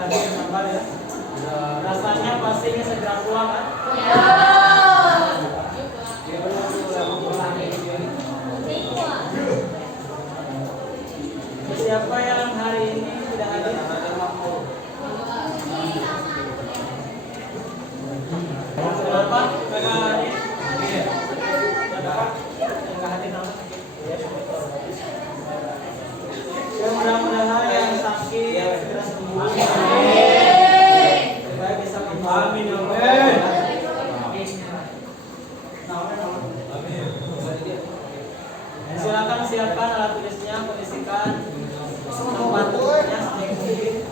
lagi sabar ya. Rasanya pastinya segera pulang kan? Siapa yang hari ini tidak hadir? Kenapa? Enggak hadir? Enggak hadir nama? Ya, mudah-mudahan yang sakit segera sembuh. Supaya bisa kembali. Silakan siapkan alat tulisnya, kondisikan tempat duduknya sedikit.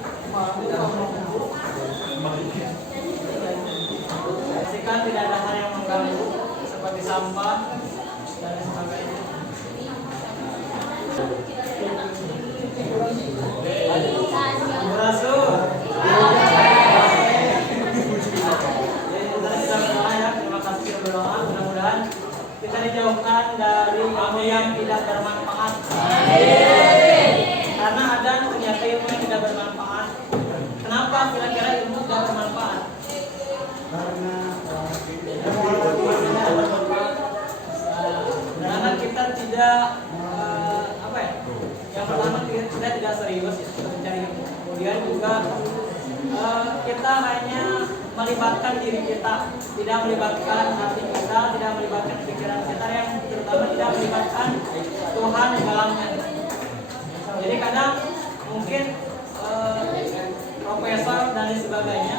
Pastikan tidak ada hal yang mengganggu seperti sampah dan lain sebagainya. Rasul. Terima kasih sudah berdoa. Mudah-mudahan kita dijauhkan dari ilmu yang tidak bermanfaat. Karena ada ternyata ilmu yang tidak bermanfaat. Kenapa kira-kira ilmu tidak bermanfaat? Karena kita tidak yang pertama kita tidak serius ya, mencari ilmu. Kemudian juga kita hanya melibatkan diri kita, tidak melibatkan hati kita, tidak melibatkan pikiran kita, yang terutama tidak melibatkan Tuhan di dalamnya. Jadi kadang mungkin profesor dan lain sebagainya,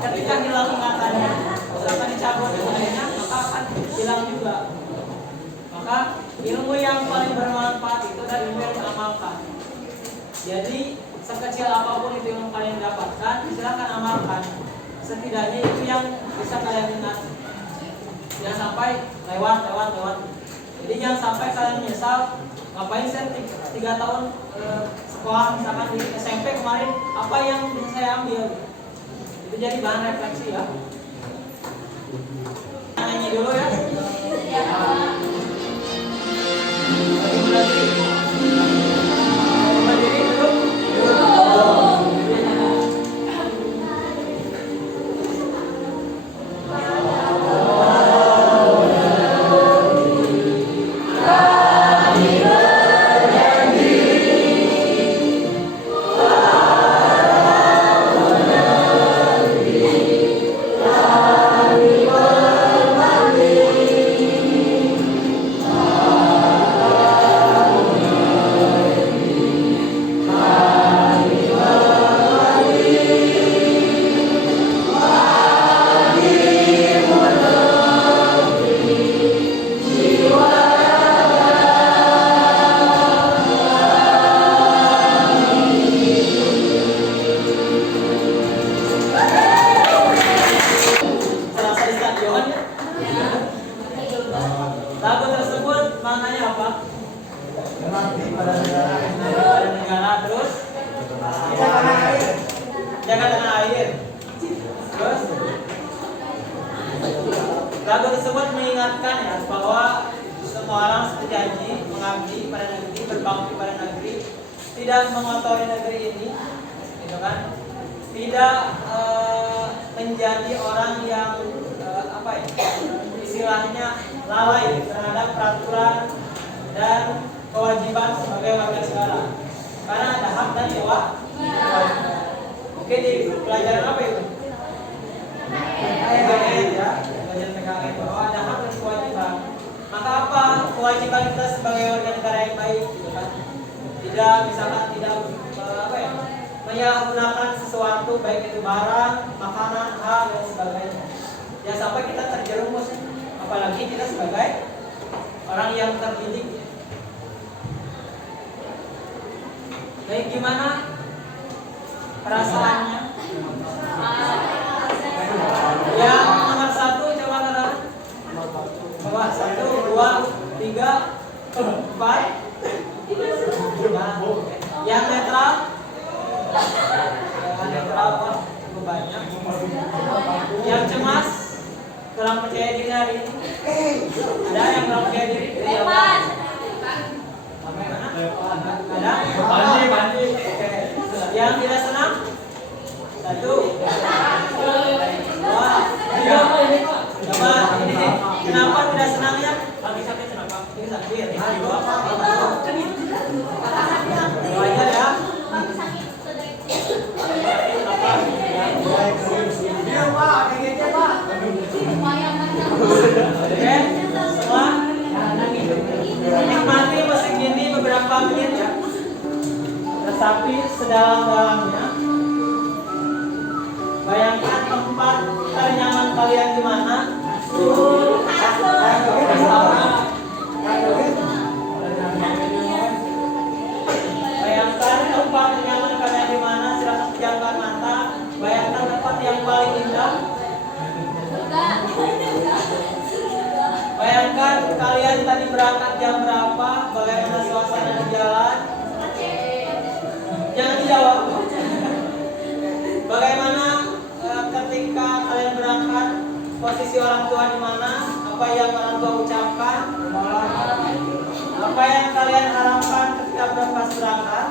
ketika hilang ingatannya, misalkan dicabut ilmunya, maka akan hilang juga. Maka ilmu yang paling bermanfaat itu adalah ilmu yang diamalkan. Jadi sekecil apapun itu yang kalian dapatkan, silakan amalkan. Setidaknya itu yang bisa kalian minat. Jangan sampai lewat. Jadi jangan sampai kalian menyesal, ngapain saya 3 tahun sekolah misalkan di SMP kemarin, apa yang bisa saya ambil. Itu jadi bahan refleksi ya. Nyanyi dulu ya. Berdiri dulu. Lagu tersebut maknanya apa? Mengabdi pada negara, terus jaga tanah air. Terus lagu tersebut mengingatkan ya bahwa semua orang sejanji mengabdi pada negeri, berbakti pada negeri, tidak mengotori negeri ini, gitu kan? Tidak menjadi orang yang istilahnya lalai terhadap peraturan dan kewajiban sebagai warga negara. Karena ada hak dan kewajiban. Oke, di pelajaran apa itu? PKN ya, pelajaran PKN bahwa ada hak dan kewajiban. Maka apa kewajiban kita sebagai warga negara yang baik, gitu kan? Tidak misalkan tidak menyalahgunakan sesuatu, baik itu barang, makanan, hal dan sebagainya. Jangan sampai kita terjerumus, apalagi kita sebagai orang yang terdidik. Baik, gimana perasaannya? Yang nomor 1 coba katakan. Coba 1, 2, 3, 4. Yang netral? Yang netral apa? Cukup banyak. Yang cemas? Kurang percaya diri hari ini? Ada yang kurang percaya diri? Ada? Mandi. Yang tidak senang? Resapi sedalam-dalamnya. Bayangkan tempat ternyaman kalian di mana? Bayangkan tempat ternyaman kalian di mana? Silakan pejamkan mata. Bayangkan tempat yang paling indah. Bayangkan kalian tadi berangkat jam berapa? Bagaimana suasana di jalan? Jangan dijawab. Bagaimana ketika kalian berangkat? Posisi orang tua di mana? Apa yang orang tua ucapkan? Apa yang kalian harapkan ketika berangkat?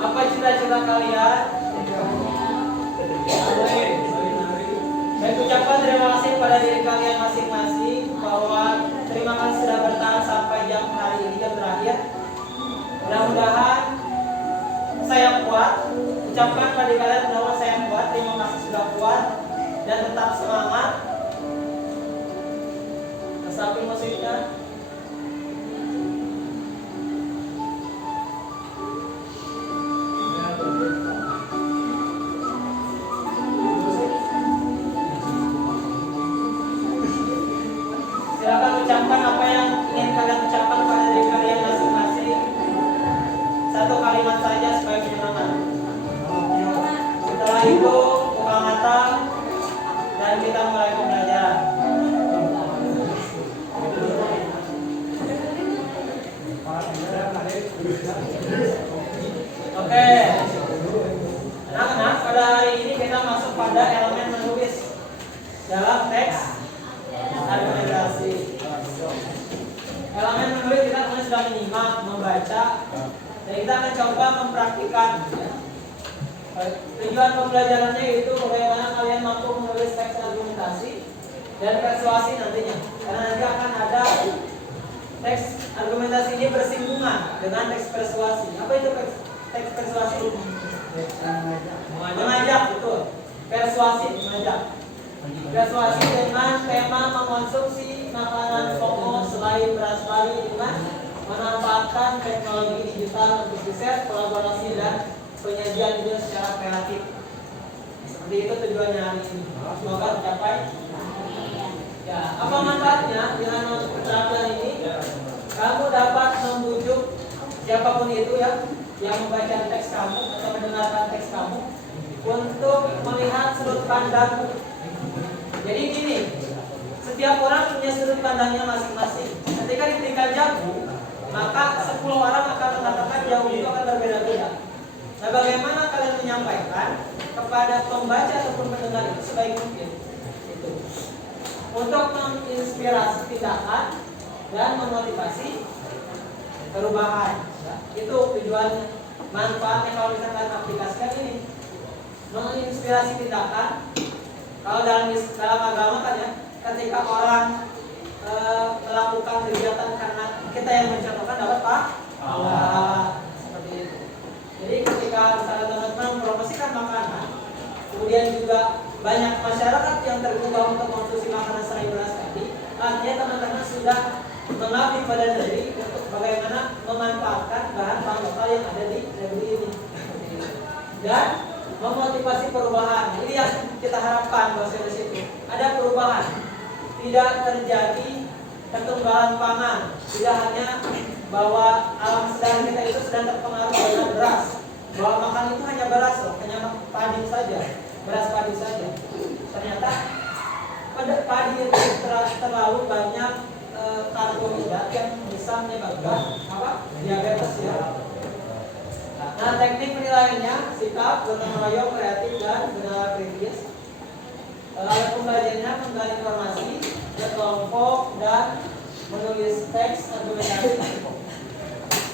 Apa cita-cita kalian? Saya ucapkan terima kasih pada diri kalian masing-masing bahwa terima kasih sudah bertahan sampai jam hari ini, jam terakhir. Mudah-mudahan saya kuat. Ucapkan pada diri kalian bahwa saya kuat. Terima kasih sudah kuat dan tetap semangat. Resapi musiknya. Silakan ucapkan apa yang ingin kalian ucapkan pada diri kalian masing-masing. Satu kalimat saja sebagai penyemangat. Setelah itu buka mata dan kita mulai pembelajaran. Oke. Anak-anak, pada hari ini kita masuk pada elemen menulis dalam teks argumentasi. Elemen menulis kita kemudian sudah menyimak, membaca, dan kita akan coba mempraktikkan. Tujuan pembelajarannya itu bagaimana kalian mampu menulis teks argumentasi dan persuasi nantinya. Karena nanti akan ada teks argumentasi ini bersinggungan dengan teks persuasi. Apa itu teks persuasi? Mengajak, betul. Persuasi, mengajak. Persuasi dengan tema mengonsumsi makanan pokok selain beras padi dengan memanfaatkan teknologi digital untuk riset, kolaborasi, dan penyajian video secara kreatif. Seperti itu tujuannya hari ini. Semoga tercapai. Ya, apa manfaatnya dengan keterampilan ini? Kamu dapat membujuk siapapun itu ya yang membaca teks kamu atau mendengarkan teks kamu untuk melihat sudut pandangmu. Jadi gini, setiap orang punya sudut pandangnya masing-masing. Ketika diberikan jamu, maka 10 orang akan mengatakan jamu itu akan berbeda-beda. Nah, bagaimana kalian menyampaikan kepada pembaca ataupun pendengar itu sebaik mungkin? Itu untuk menginspirasi tindakan dan memotivasi perubahan. Ya, itu tujuan manfaatnya kalau misalkan aplikasikan ini, menginspirasi tindakan. Kalau dalam agama kan ya, ketika orang melakukan kegiatan karena kita yang mencontohkan dapat pahala. Seperti itu. Jadi ketika misalnya teman-teman mempromosikan makanan, kemudian juga banyak masyarakat yang tergugah untuk konsumsi makanan selain beras tadi, artinya teman-teman sudah mengabdi pada diri untuk bagaimana memanfaatkan bahan lokal yang ada di negeri ini dan memotivasi perubahan. Jadi yang kita harapkan bahwa di situ ada perubahan, tidak terjadi ketunggalan pangan, tidak hanya bahwa alam sekitar kita itu sedang terpengaruh dengan beras, bahwa makan itu hanya beras loh, hanya padi saja, beras padi saja. Ternyata pada padi itu terlalu banyak karbohidrat yang bisa menyebabkan diabetes ya. Nah, teknik penilaiannya sikap, gotong royong, kreatif, dan benar kritis. Alat pembelajarannya menggali informasi, berkelompok, dan menulis teks argumentasi.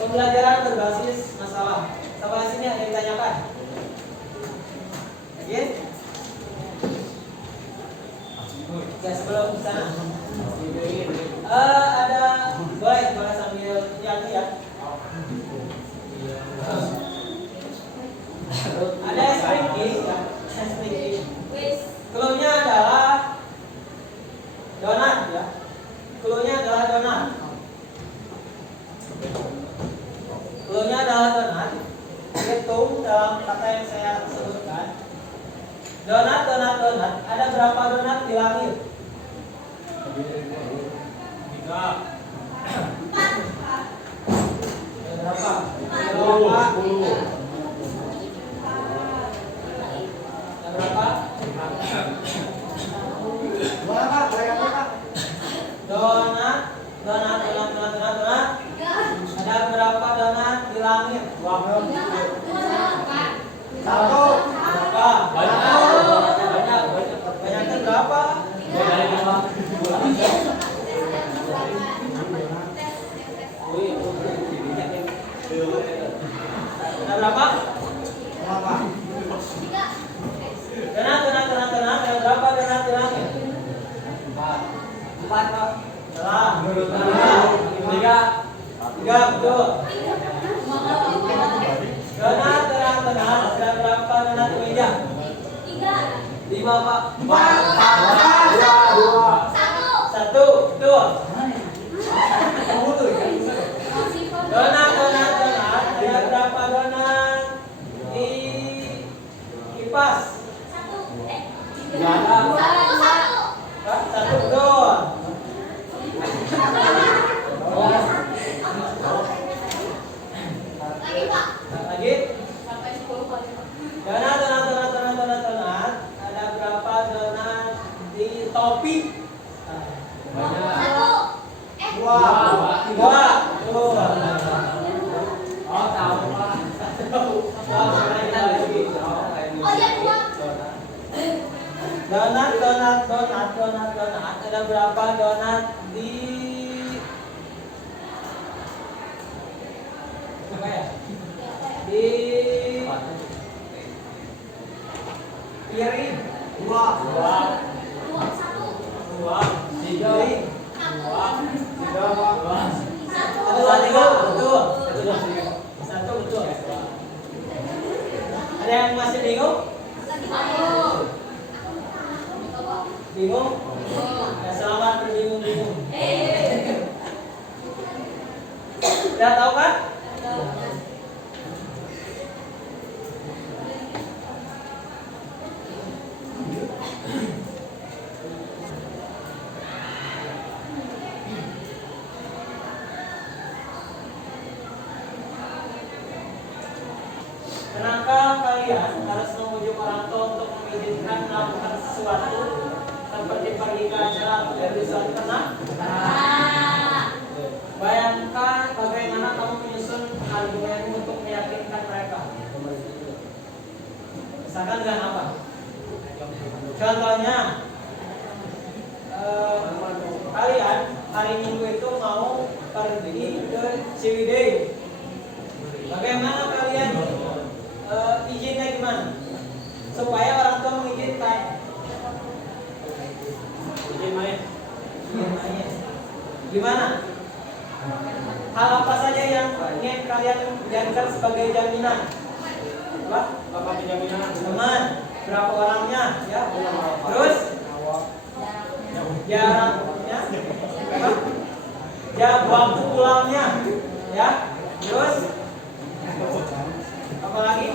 Pembelajaran berbasis masalah. Sampai sini ada yang ditanyakan? Yes? Ya, sebelum ke sana. Ada boleh sambil lihat-lihat. Ada spring ya, clue-nya adalah donat ya. Clue-nya adalah donat. Clue-nya adalah donat. kata yang saya sebutkan. Donat, donat, donat. Ada berapa donat di langit? 3. Berapa? 10. Berapa? Donat, donat, donat, donat, donat, donat. Ada berapa donat di langit? 1. Berapa? Banyak. Banyaknya berapa? Ada berapa? Donat, donat, donat, donat. Ada berapa donat di langit? 4, Pak. Salah. 3, betul. Donat, donat, donat. Ada berapa donat di meja? 5, Pak. 1, betul. Donat, donat, donat. Ada berapa donat di kipas? 1, betul. Lagi? Donat, donat, donat, donat, donat, donat. Ada berapa donat di topi? Banyak. 2. Tuh. Oh, tahu Pak. Donat, donat, donat, donat, donat. Ada berapa donat di apa ya? Di piring. 2. 3. Betul. 1, betul. Ada yang masih bingung? Bingung? Ya, selamat berbingung-bingung. Sudah tahu kan? Kenapa kalian harus membujuk orang tua untuk mengizinkan melakukan sesuatu seperti pergi ke acara dari suatu ternak? Bayangkan bagaimana kamu menyusun argumen untuk meyakinkan mereka. Misalkan dengan apa? Contohnya, kalian hari Minggu itu mau pergi ke Ciwidey. Bagaimana kalian izinnya gimana? Supaya orang tua mengizinkan. Izin main. Gimana? Hal apa saja yang ingin kalian jadikan sebagai jaminan? Apa jaminan? Teman. Berapa orangnya? Ya. Terus? Jaraknya? Waktu pulangnya? Ya. Terus? Apa lagi?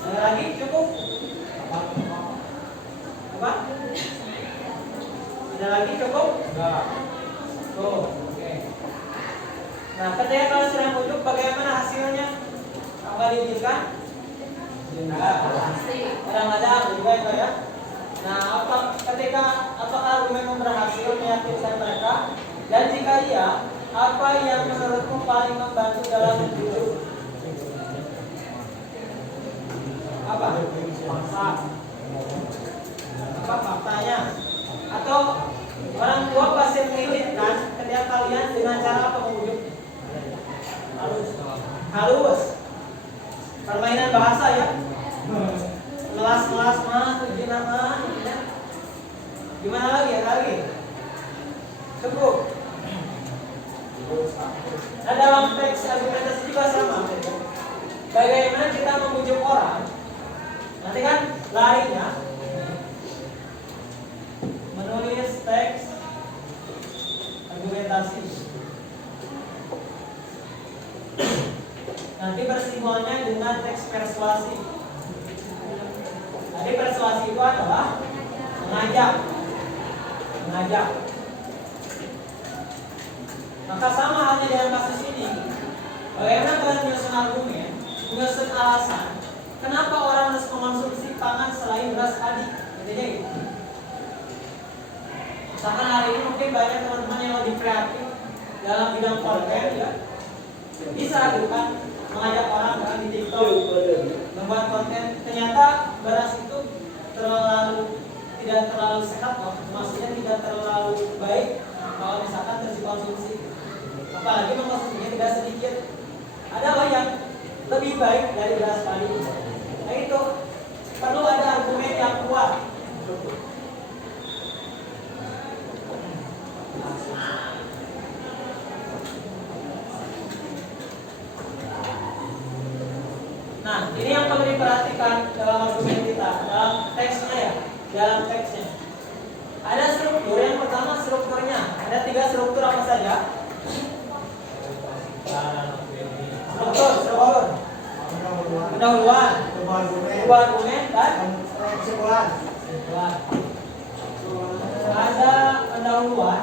Ada lagi? Cukup? Apa? Ada lagi? Cukup? Enggak. Tuh, oke. Nah, ketika kalian sedang bujuk, bagaimana hasilnya? Apa diizinkan? Kadang-kadang juga itu ya. Nah, apakah argumen berhasil meyakinkan mereka? Dan jika iya, apa yang menurutmu paling membantu dalam membujuk? Apa? Fakta. Apa faktanya? Atau orang tua pasti mengizinkan ketika kalian dengan cara apa membujuk? Halus. Permainan bahasa ya. Melas-melas mah, uji nama, ya. Gimana lagi ya lagi? Cukup. Nah, dalam teks argumentasi juga sama. Bagaimana kita membujuk orang? Nanti kan larinya menulis teks argumentasi. Nanti bersimbolnya dengan teks persuasi. Jadi persuasi itu adalah mengajak. Maka sama halnya dalam kasus ini, bagaimana kalian menyusun argumen, menyusun alasan, kenapa orang harus mengonsumsi pangan selain beras padi? Intinya gitu. Misalkan hari ini mungkin banyak teman-teman yang lebih kreatif dalam bidang konten, ya, bisa gitu kan mengajak orang kan di TikTok membuat konten. Ternyata beras itu tidak terlalu sehat, maksudnya tidak terlalu baik kalau misalkan terus dikonsumsi. Apalagi mengkonsumsinya tidak sedikit. Ada loh yang lebih baik dari beras padi. Nah itu perlu ada argumen yang kuat. Nah, ini yang perlu diperhatikan dalam argumen kita, dalam teksnya ya, dalam teksnya. Ada struktur, yang pertama strukturnya. Ada 3 struktur apa saja? Struktur. Pendahuluan, sebuah argumen, dan kesimpulan. Ada pendahuluan.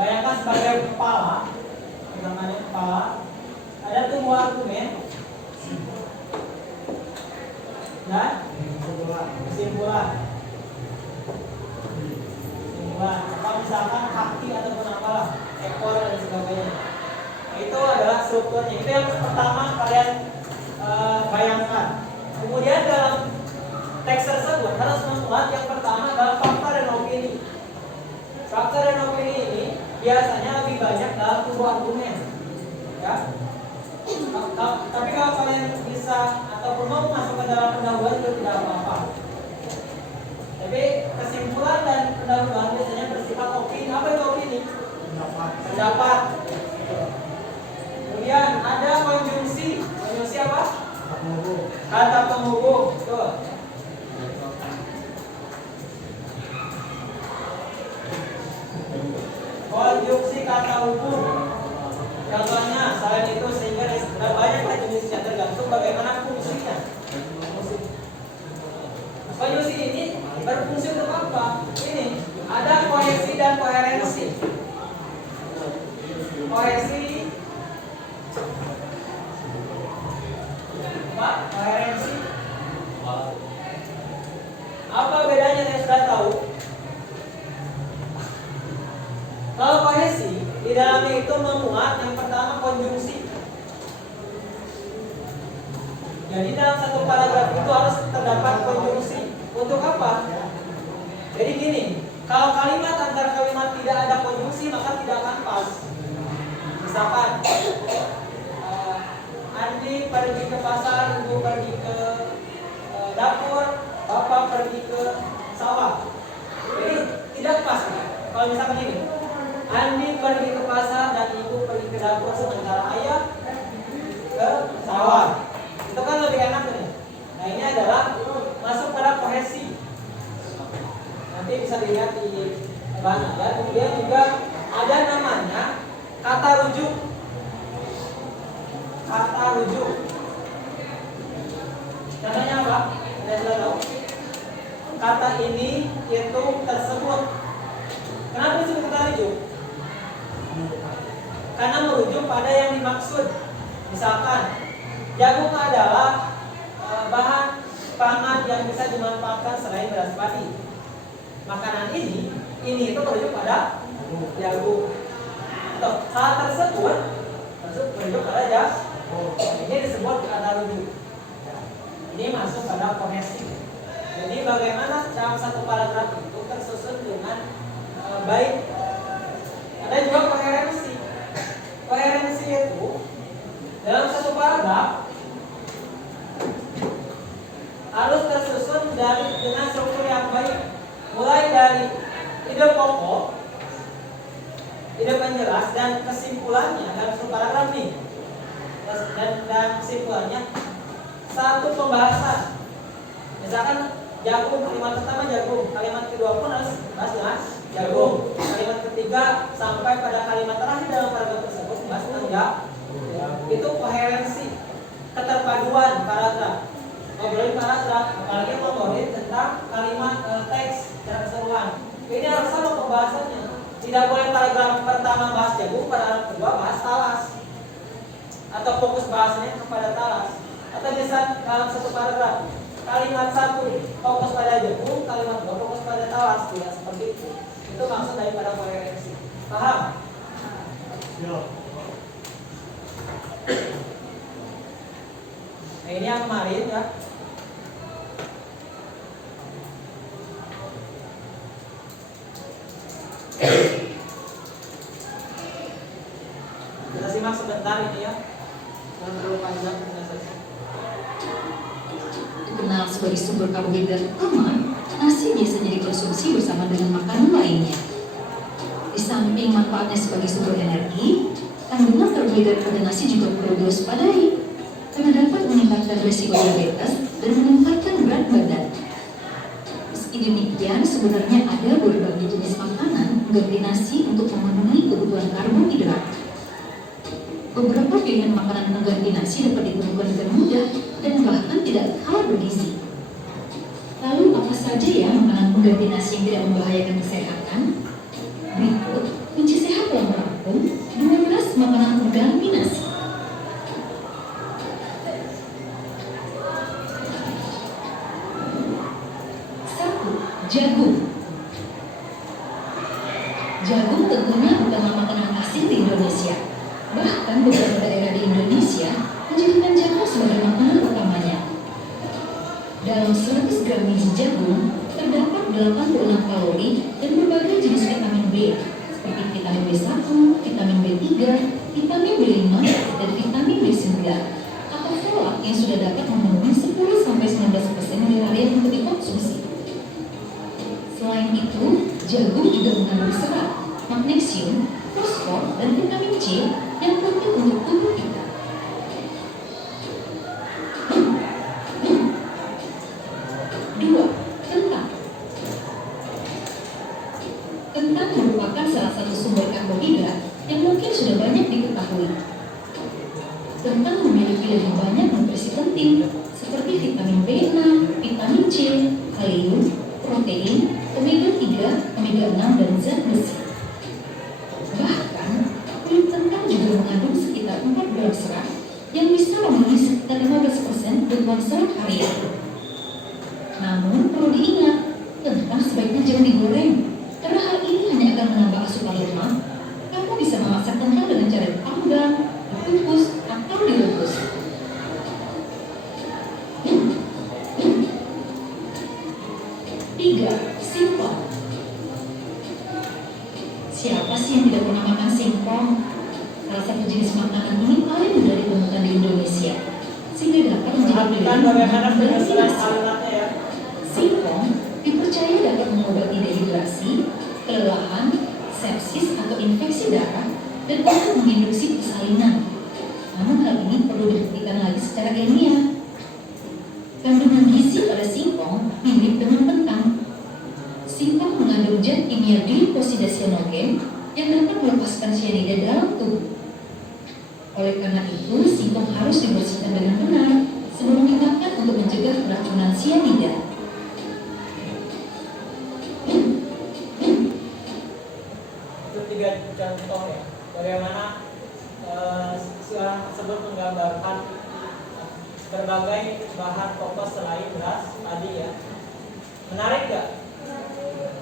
Bayangkan sebagai kepala. Namanya kepala. Ada tumbuh argumen dan kesimpulan. Apa misalkan kaki ataupun apalah, ekor dan sebagainya. Nah, itu adalah strukturnya. Itu yang pertama kalian bayangkan. Kemudian dalam teks tersebut harus memuat yang pertama adalah fakta dan opini. Fakta dan opini ini biasanya lebih banyak dalam tumbuh argumen, ya. Tapi kalau kalian bisa ataupun mau masuk ke dalam pendahuluan itu tidak apa-apa. Tapi kesimpulan dan pendahuluan biasanya bersifat opini. Apa itu opini? Pendapat. Kemudian ada konjungsi. Konjungsi apa? Kata penghubung. Tuh. Konjungsi kata hubung. Contohnya selain itu sehingga banyak jenisnya tergantung bagaimana fungsinya. Konjungsi ini berfungsi untuk apa? Ini ada kohesi dan koherensi. Kohesi, apa? Koherensi. Apa bedanya yang sudah tahu? Kalau kohesi di dalamnya itu memuat yang pertama konjungsi. Jadi dalam satu paragraf itu harus terdapat konjungsi. Untuk apa? Jadi gini, kalau kalimat antara kalimat tidak ada konjungsi maka tidak akan pas. Misalkan Andi pergi ke pasar, Ibu pergi ke dapur, Bapak pergi ke sawah. Jadi tidak pas. Kalau misalkan ini, Andi pergi ke pasar dan Ibu pergi ke dapur sementara Ayah ke sawah. Itu kan lebih enak nih. Nah ini adalah masuk pada kohesi. Nanti bisa dilihat di bahan ada. Kemudian juga ada namanya kata rujuk. Kata rujuk. Contohnya apa? Anda sudah tahu? Kata ini itu tersebut. Kenapa disebut kata rujuk? Karena merujuk pada yang dimaksud. Misalkan jagung adalah bahan pangan yang bisa dimanfaatkan selain beras padi. Makanan ini itu merujuk pada jagung. Hal tersebut merujuk pada jagung. Ini disebut kata rujuk. Ini masuk pada kohesi. Jadi bagaimana dalam satu paragraf itu tersusun dengan baik. Ada juga koherensi. Koherensi itu dalam satu paragraf harus tersusun dengan struktur yang baik, mulai dari ide pokok, ide penjelas dan kesimpulannya dalam satu paragraf nih, dan kesimpulannya satu pembahasan. Misalkan jagung, kalimat pertama jagung, kalimat kedua pun harus bahas dengan jagung, kalimat ketiga sampai pada kalimat terakhir dalam paragraf tersebut bahas tidak? Itu koherensi, keterpaduan paragraf. Ngobrolin paragraf, apalagi ngobrolin tentang kalimat teks secara keseluruhan. Ini harus sama pembahasannya. Tidak boleh paragraf pertama bahas jagung, paragraf kedua bahas talas. Atau fokus bahasanya kepada talas. Atau bisa dalam satu paragraf, kalimat satu fokus pada jagung, kalimat dua fokus pada talas. Tidak seperti itu. Itu maksud daripada koherensi. Paham? Ya. Nah, ini yang kemarin ya. Kita simak sebentar ini ya. Jangan terlalu panjang penjelasannya. Dikenal sebagai sumber karbohidrat utama, nasi biasanya dikonsumsi bersama dengan makanan lainnya. Di samping manfaatnya sebagai sumber energi, kandungan karbohidrat pada nasi juga perlu diwaspadai karena dapat meningkatkan risiko diabetes dan meningkatkan berat badan. Meski demikian, sebenarnya ada berbagai jenis makanan mengganti nasi untuk memenuhi kebutuhan karbohidrat. Beberapa pilihan makanan pengganti nasi dapat ditemukan dengan mudah dan bahkan tidak kalah bergizi. Lalu apa saja ya makanan pengganti nasi yang tidak membahayakan kesehatan? Berikut kunci sehat yang merangkum 12 makanan pengganti nasi. 1. Jagung. Jagung tentunya bukanlah makanan asing di Indonesia. Bahkan beberapa daerah di Indonesia menjadikan jagung sebagai makanan utamanya. Dalam 100 gram biji jagung terdapat 86 kalori dan berbagai jenis vitamin B seperti vitamin B1, vitamin B3, vitamin B5, dan vitamin B9 atau folat yang sudah dapat memenuhi 10-19% dari harian untuk dikonsumsi. Selain itu, jagung juga mengandung serat, magnesium, fosfor, dan vitamin C yang penting untuk tubuh kita. 2. Kentang. Kentang merupakan salah satu sumber karbohidrat yang mungkin sudah banyak diketahui. Kentang memiliki lebih banyak nutrisi penting seperti vitamin B6, vitamin C, kalium, protein, omega 3, omega 6, dan zat besi. Bahkan, kulit kentang juga mengandung sekitar 4 gram serat yang bisa memenuhi sekitar 15% kebutuhan serat harian. Namun, perlu diingat, kentang sebaiknya jangan digoreng, karena hal ini hanya akan menambah asupan lemak. Kamu bisa memasak kentang dengan cara dipanggang, dikukus, atau direbus. 3. Singkong. Siapa sih yang tidak pernah makan singkong? Salah satu jenis makanan ini paling mudah ditemukan di Indonesia, sehingga dapat menjadi pilihan makanan bergizi nasi. Singkong dipercaya dapat mengobati dehidrasi, kelelahan, sepsis atau infeksi darah, dan untuk menginduksi persalinan. Namun hal ini perlu dibuktikan lagi secara ilmiah. Kandungan gizi pada singkong mirip dengan kentang. Singkong mengandung zat kimia glicosidasianogen yang dapat melepaskan cyanida dalam tubuh. Oleh karena itu, singkong harus dibersihkan dengan benar sebelum dimakan untuk mencegah keracunan cyanida. Itu 3 contoh ya, bagaimana seorang tersebut menggambarkan berbagai bahan pokok selain beras tadi ya. Menarik gak?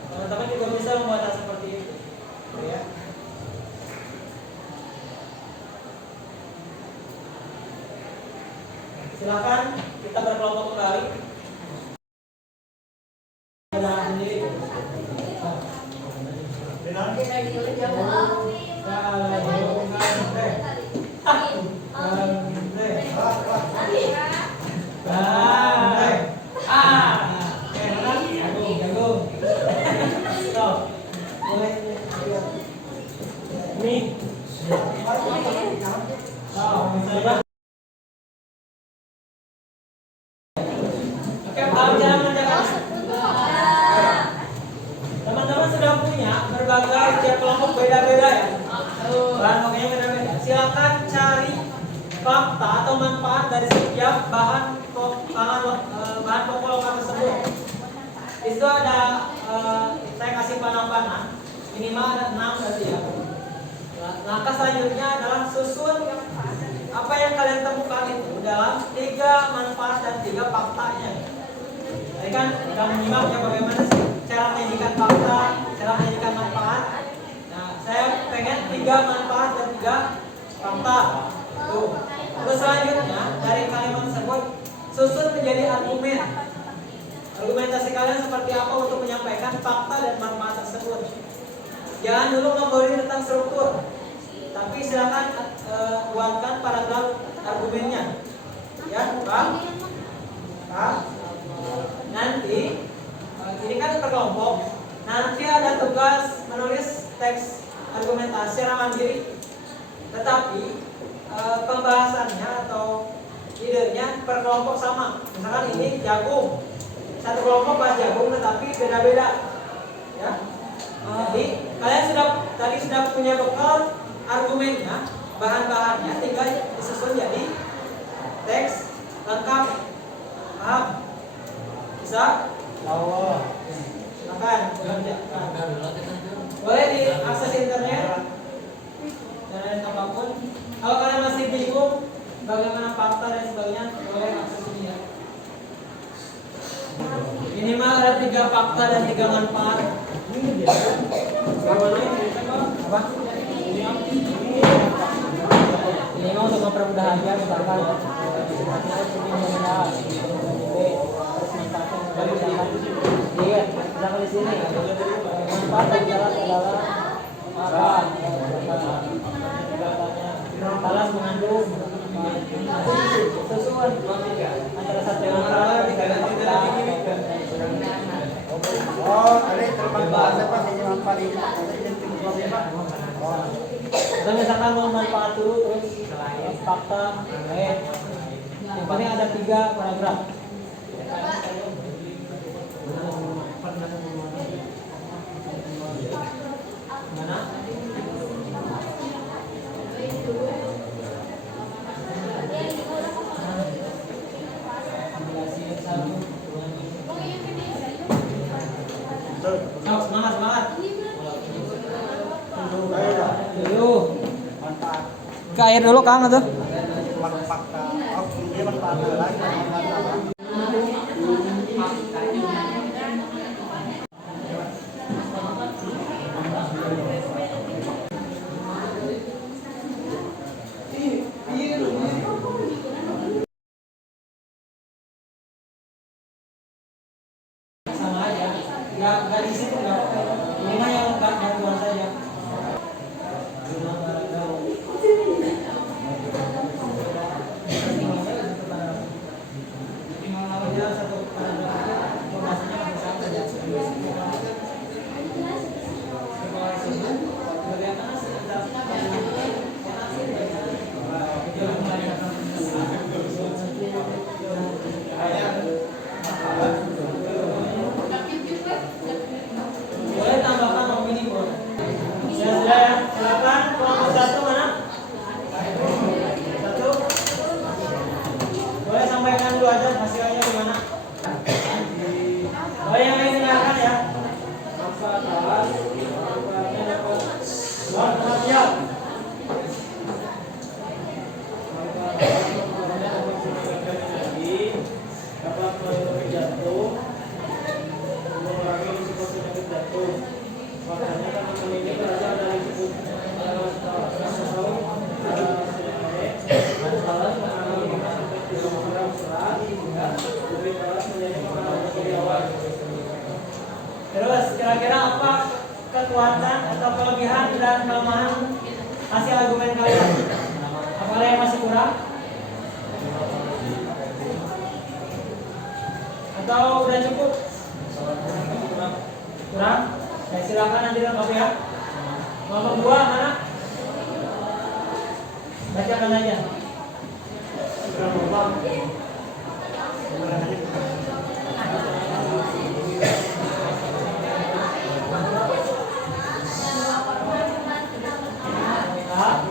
Teman-teman juga bisa membuat hal seperti itu ya. Silakan kita berkelompok kembali. Teman-teman sudah punya berbagai tiap kelompok beda-beda ya. Bahan pokoknya beda-beda. Silakan dari setiap bahan pokok lokal tersebut. Di situ ada saya kasih panah-panah minimal ada 6 berarti ya. Langkah selanjutnya adalah susun apa yang kalian temukan itu dalam 3 manfaat dan 3 faktanya. Tadi kan kita menyimak ya bagaimana sih cara menjadikan fakta, cara menjadikan manfaat. Nah, saya pengen 3 manfaat dan 3 fakta. Tuh. Terus selanjutnya dari kalimat tersebut susun menjadi argumen. Argumentasi kalian seperti apa untuk menyampaikan fakta dan manfaat tersebut. Jangan dulu ngobrolin tentang struktur, tapi silakan buatkan paragraf argumennya. Ya, Pak. Nanti ini kan berkelompok. Nanti ada tugas menulis teks argumentasi secara mandiri. Tetapi pembahasannya atau idenya per kelompok sama. Misalkan ini jagung. Satu kelompok bahas jagung tetapi beda-beda. Ya. Jadi kalian sudah punya bekal argumennya, bahan-bahannya, tinggal disusun jadi teks lengkap. Paham? Bisa? Silakan. Boleh diakses internet dan apapun. Kalau kalian masih bingung bagaimana fakta dan sebagainya, boleh akses ini ya. Minimal ada 3 fakta dan 3 manfaat. Apa? Ini mau untuk mempermudah aja, misalkan misalkan di sini manfaat yang jelas adalah makan, talas mengandung susun antara satu yang lain. Oh, ada termanfaat apa sih manfaat ini? Atau misalkan mau manfaat dulu terus fakta, yang paling ada 3 paragraf. Mana? Semangat. Manfaat. Ke air dulu Kang tuh. Fakta. Oh, dia manfaat lagi. Sama aja. Enggak di situ enggak apa-apa. Ini mah yang enggak bantuan saja. Boleh tambahkan opini boleh. Sudah ya, silakan kelompok 1 mana? 1. Boleh sampaikan dulu aja hasilnya gimana? Oh yang lain dengarkan ya. Siap. Dapat mengurangi jantung, mengurangi risiko penyakit jantung. Makanya kan ini berasal dari sebut Terus kira-kira apa kekuatan atau kelebihan dan kelemahan hasil argumen kalian? Apa ada yang masih kurang? Atau udah cukup? Kurang? Ya silakan nanti lengkap ya. Nomor 2 mana? Bacakan aja.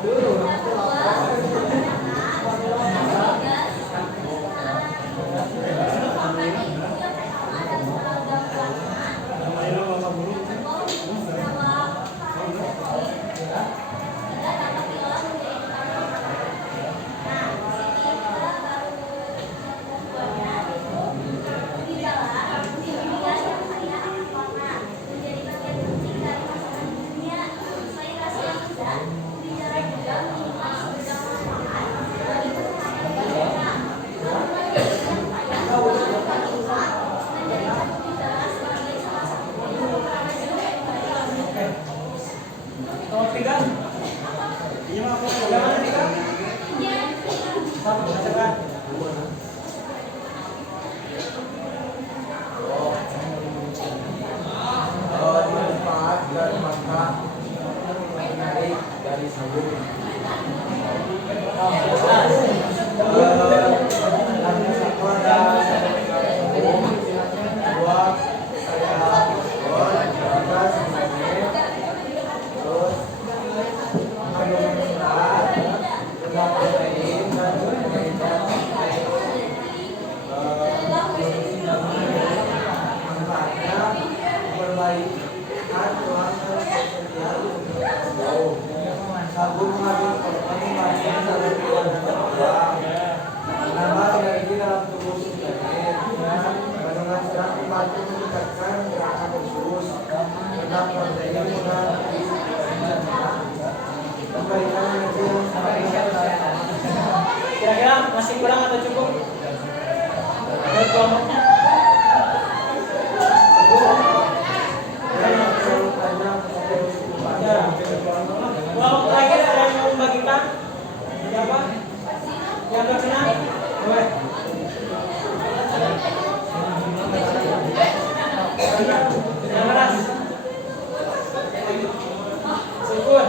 Dulu. Kira-kira masih kurang atau cukup? Dari kelompoknya? Ya. Kelompok terakhir ada yang mau membagikan? Siapa? Yang berkenan? Boleh. Yang keras? Sukun?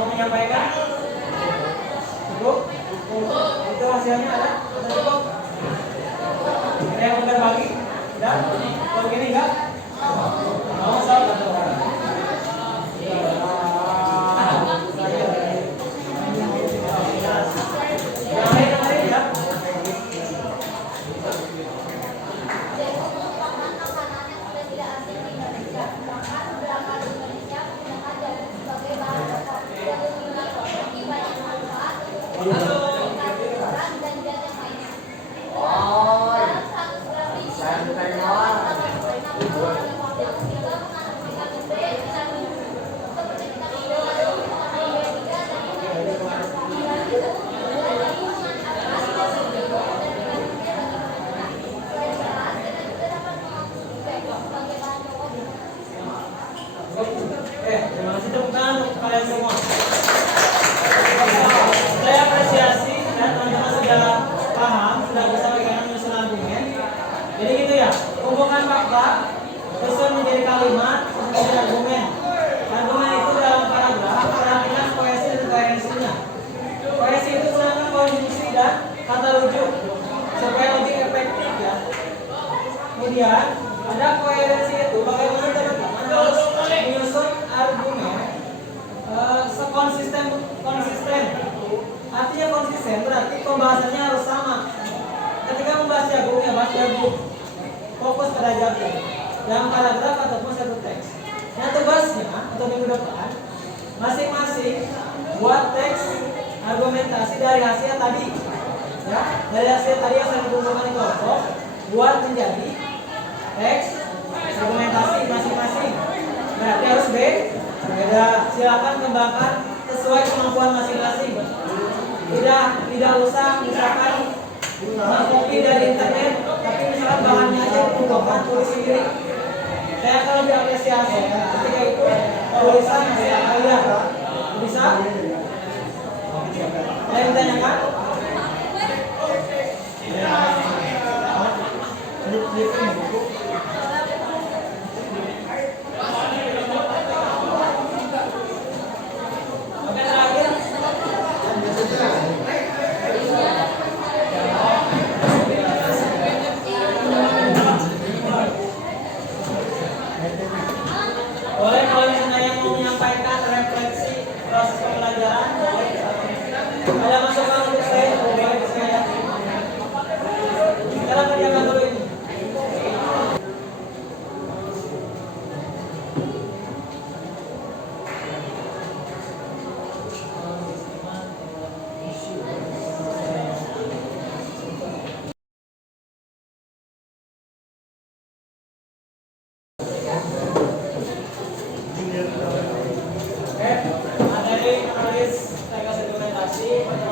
Menyampaikan cukup itu hasilnya ada cukup ada yang berbagi dan kalau gini enggak mau salah atau ya. Terima kasih tepuk tangan untuk kalian semua. Saya apresiasi dan teman-teman sudah paham, sudah bisa bagaimana menyusun argumen. Jadi gitu ya, kumpulkan fakta, susun menjadi kalimat, menjadi argumen. Argumen itu dalam paragraf, perhatikan kohesi dan koherensinya. Kohesi itu gunakan konjungsi dan kata rujuk supaya lebih efektif ya. Kemudian ada koherensi itu bagaimana teman-teman harus menyusun argumen sekonsisten. Artinya konsisten berarti pembahasannya harus sama. Ketika membahas jagungnya, bahas jagung, fokus pada jagung dalam paragraf ataupun satu teks. Nah tugasnya untuk minggu depan masing-masing buat teks argumentasi dari hasil tadi ya, dari hasil tadi yang saya kumpulkan di kelompok buat menjadi teks argumentasi masing-masing. Berarti harus beda. Silakan kembangkan sesuai kemampuan masing-masing. Tidak usah misalkan mengcopy dari internet, tapi misalkan bahannya aja dikumpulkan, tulis sendiri. Saya akan lebih apresiasi ketika itu tulisan hasil kalian. Bisa? Ada yang ditanyakan? Oke, terakhir. Boleh kalau misalnya yang mau menyampaikan refleksi proses pembelajaran, boleh. Ada masukan untuk saya, boleh saya. Sekarang kerjakan dulu ini.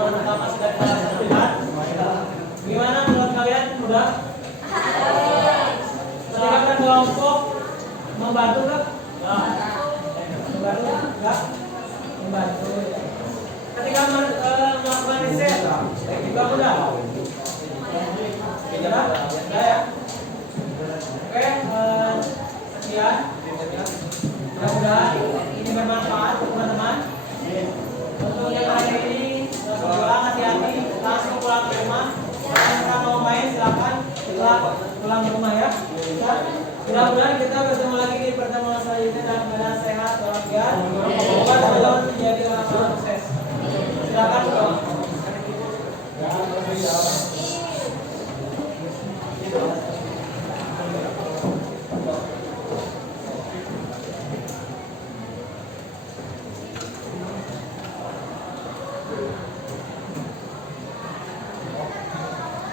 apakah sudah dilakukan? Gimana menurut kalian? Udah? Ketika berkelompok membantu nggak? Membantu nggak? Membantu. Ketika melakukan riset juga mudah. Tidak? Tidak ya? Oke, sekian. Mudah-mudahan ini bermanfaat teman-teman. Untuk yang hari ini pulang hati-hati, langsung pulang ke rumah. Kalau mau main silakan pulang ke rumah ya. Mudah-mudahan kita bertemu lagi di pertemuan selanjutnya dalam keadaan sehat walafiat. Semoga teman-teman menjadi orang-orang sukses. Silakan pulang.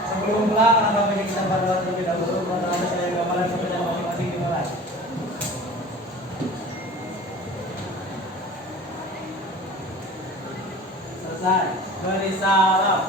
Sebelum pulang, anak bapak kita berdoa terlebih dahulu. Mohon saya gambaran kepada masing-masing dimulai. Selesai. Beri salam.